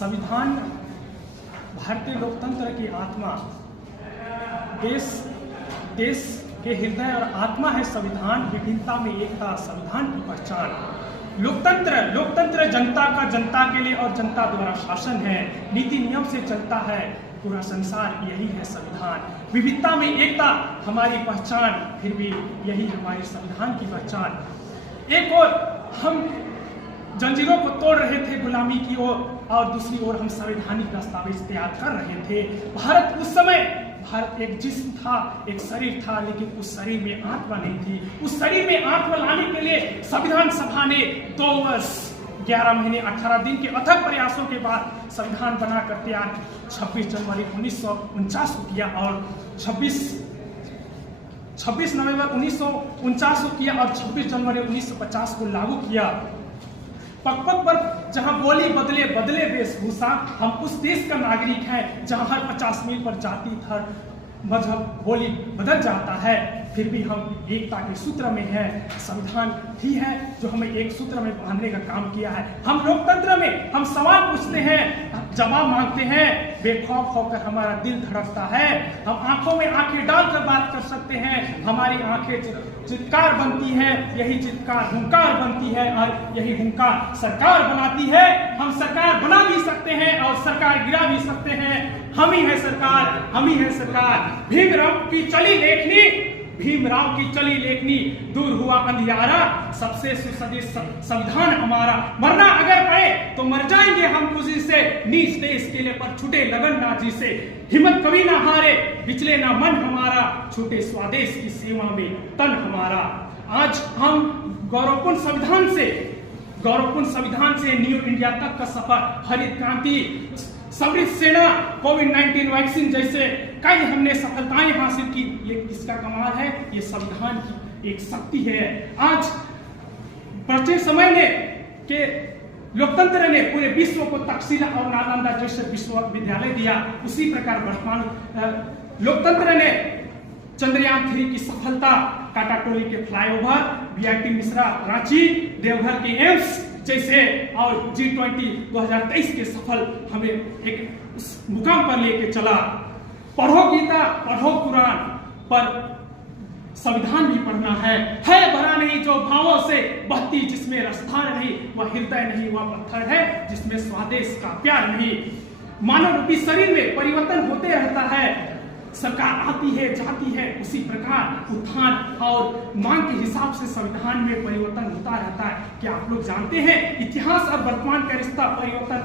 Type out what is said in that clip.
संविधान भारतीय लोकतंत्र की आत्मा, देश के हृदय और आत्मा है संविधान। विभिन्नता में एकता संविधान की पहचान। लोकतंत्र जनता का जनता के लिए और जनता द्वारा शासन है। नीति नियम से चलता है पूरा संसार, यही है संविधान। विविधता में एकता हमारी पहचान, फिर भी यही हमारे संविधान की पहचान। एक ओर हम जंजीरों को तोड़ रहे थे गुलामी की ओर, और दूसरी ओर हम संवैधानिक दस्तावेज तैयार कर रहे थे। भारत एक जिस्म था, एक शरीर था, लेकिन उस शरीर में आत्मा नहीं थी। उस शरीर में आत्मा लाने के लिए संविधान सभा ने 2 वर्ष 11 महीने 18 दिन के अथक प्रयासों के बाद संविधान बनाकर तैयार 26 जनवरी 1949 को किया, और 26 नवंबर 1949 को किया, और 26 जनवरी 1950 को लागू किया। पग पर जहां बोली बदले वेशभूषा, हम उस देश का नागरिक हैं जहां हर 50 मील पर जाति, धर्म, मजहब, बोली बदल जाता है, फिर भी हम एकता के सूत्र में हैं। संविधान ही है जो हमें एक सूत्र में बांधने का काम किया है। हम लोकतंत्र में हम सवाल पूछते हैं, जवाब मांगते हैं, बेखौफ होकर हमारा दिल धड़कता है। हम आंखों में आंखें डालकर बात कर सकते हैं, हमारी आंखें चित्कार बनती हैं, यही चित्कार हुंकार बनती है, और यही हुंकार सरकार बनाती है। हम सरकार बना भी सकते हैं और सरकार गिरा भी सकते हैं। हम ही है सरकार, हम ही है सरकार। भीमराव की चली लेखनी, दूर हुआ अंधियारा, सबसे सुसज्जित संविधान हमारा। मरना अगर पड़े तो मर जाएंगे हम खुशी से, नीच देश के लिए पर छूटे लगन नाजी से। हिम्मत कभी ना हारे, बिचले ना मन हमारा, छूटे स्वदेश की सेवा में तन हमारा। आज हम गौरवपूर्ण संविधान से न्यू इंडिया तक का सफर, हरित क्रांति, समृद्ध सेना, कोविड-19 वैक्सीन जैसे कई हमने सफलताएं हासिल की। ये किसका कमाल है? ये संविधान की एक शक्ति है। आज बचे समय ने के लोकतंत्र ने पूरे विश्व को तक्षशिला और नालंदा जैसे विश्वविद्यालय दिया, उसी प्रकार वर्तमान लोकतंत्र ने चंद्रयान 3 की सफलता, काटाटोली के फ्लाईओवर, बीआईटी मिश्रा रांची, देवघर के एम्स जैसे, और G20 2023 के सफल हमें एक उस मुकाम पर लेके चला। पढ़ो गीता, पढ़ो कुरान, पर संविधान भी पढ़ना है भरा नहीं जो भावों से बहती, जिसमें रसधार नहीं वह हृदय नहीं, वह पत्थर है जिसमें स्वदेश का प्यार नहीं। मानव रूपी शरीर में परिवर्तन होते रहता है, सरकार आती है जाती है, उसी प्रकार उत्थान और मांग के हिसाब से संविधान में परिवर्तन होता रहता है। क्या आप लोग जानते हैं इतिहास और वर्तमान का रिश्ता परिवर्तन